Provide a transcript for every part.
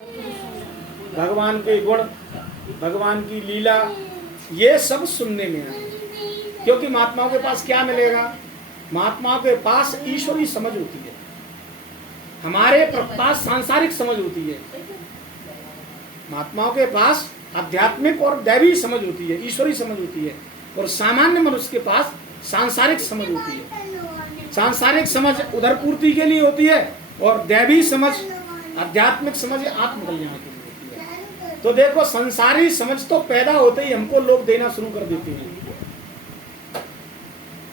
भगवान के गुण, भगवान की लीला, ये सब सुनने में आए। क्योंकि महात्माओं के पास क्या मिलेगा? महात्माओं के पास ईश्वरी समझ होती है, हमारे पास सांसारिक समझ होती है। महात्माओं के पास आध्यात्मिक और दैवी समझ होती है, ईश्वरी समझ होती है, और सामान्य मनुष्य के पास सांसारिक समझ होती है। सांसारिक समझ उधर पूर्ति के लिए होती है और दैवी समझ, आध्यात्मिक समझ आत्मकल्याण के लिए होती है। तो देखो, संसारी समझ तो पैदा होते ही हमको लोग देना शुरू कर देते हैं,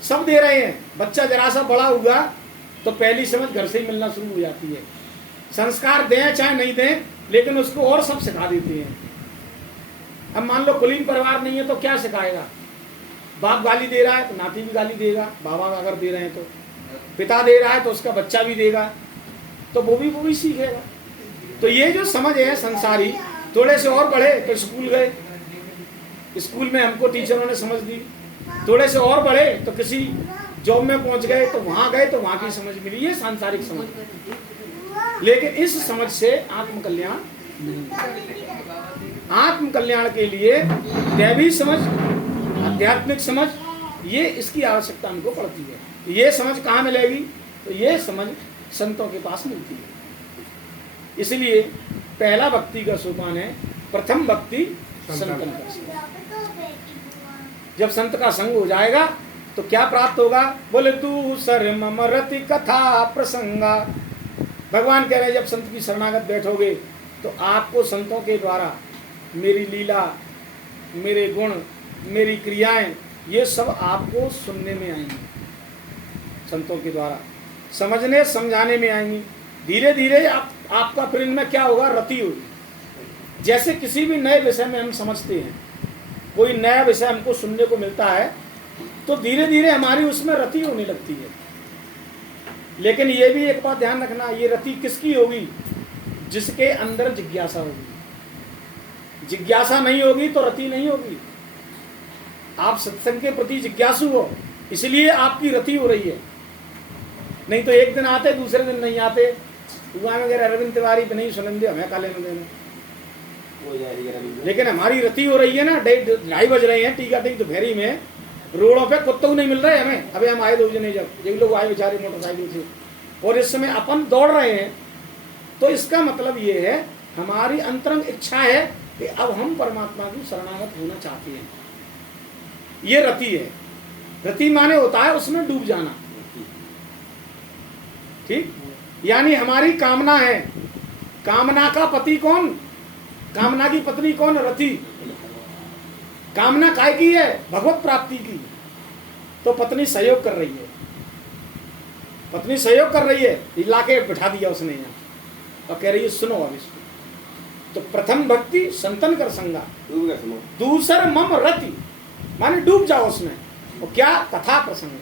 सब दे रहे हैं। बच्चा जरा सा बड़ा हुआ तो पहली समझ घर से ही मिलना शुरू हो जाती है। संस्कार दें चाहे नहीं दें, लेकिन उसको और सब सिखा देते हैं। अब मान लो कुलीन परिवार नहीं है तो क्या सिखाएगा? बाप गाली दे रहा है तो नाती भी गाली देगा, बाबा अगर दे रहे हैं तो। पिता दे रहा है तो उसका बच्चा भी देगा, तो वो भी सीखेगा। तो ये जो समझ है संसारी, थोड़े से और बढ़े तो स्कूल गए, स्कूल में हमको टीचरों ने समझ दी। थोड़े से और बढ़े तो किसी जॉब में पहुंच गए तो वहां गए तो वहां की समझ मिली, ये सांसारिक समझ। लेकिन इस समझ से आत्मकल्याण नहीं। आत्मकल्याण के लिए दैवी समझ, आध्यात्मिक समझ, ये इसकी आवश्यकता हमको पड़ती है। ये समझ कहाँ मिलेगी? तो ये समझ संतों के पास मिलती है। इसलिए पहला भक्ति का सोपान है, प्रथम भक्ति संतन का संग। जब संत का संग हो जाएगा तो क्या प्राप्त होगा? बोले तू सर मम रति कथा प्रसंगा। भगवान कह रहे जब संत की शरणागत बैठोगे तो आपको संतों के द्वारा मेरी लीला, मेरे गुण, मेरी क्रियाएं, ये सब आपको सुनने में आएंगी। संतों के द्वारा समझने समझाने में आएंगी। धीरे धीरे आपका फिर इनमें क्या होगा? रति होगी। जैसे किसी भी नए विषय में हम समझते हैं, कोई नया विषय हमको सुनने को मिलता है तो धीरे धीरे हमारी उसमें रति होने लगती है। लेकिन ये भी एक बात ध्यान रखना, ये रति किसकी होगी? जिसके अंदर जिज्ञासा होगी। जिज्ञासा नहीं होगी तो रति नहीं होगी। आप सत्संग के प्रति जिज्ञासु हो, इसलिए आपकी रति हो रही है। नहीं तो एक दिन आते, दूसरे दिन नहीं आते। दुआ में अरविंद तिवारी पे नहीं सुनेंगे, हमें काले में देना। लेकिन हमारी रति हो रही है ना। 2:30 बज रहे हैं, टीका टिक दोपहरी में, रोडों पे कुत्तों नहीं मिल रहे हमें। अभी हम आए 2 जने, जब एक लोग आए बेचारे मोटरसाइकिल से, और इस समय अपन दौड़ रहे हैं, तो इसका मतलब ये है हमारी अंतरंग इच्छा है कि अब हम परमात्मा की शरणागत होना चाहते हैं। ये रति है। रति माने होता है उसमें डूब जाना, ठीक? यानी हमारी कामना है। कामना का पति कौन? कामना की पत्नी कौन? रति। कामना काय की है? भगवत प्राप्ति की। तो पत्नी सहयोग कर रही है, पत्नी सहयोग कर रही है, लाके बिठा दिया उसने यहाँ और कह रही है सुनो अब इसको। तो प्रथम भक्ति संतन कर संगा, दूसर मम रति, माने डूब जाओ उसमें। और क्या? कथा प्रसंग।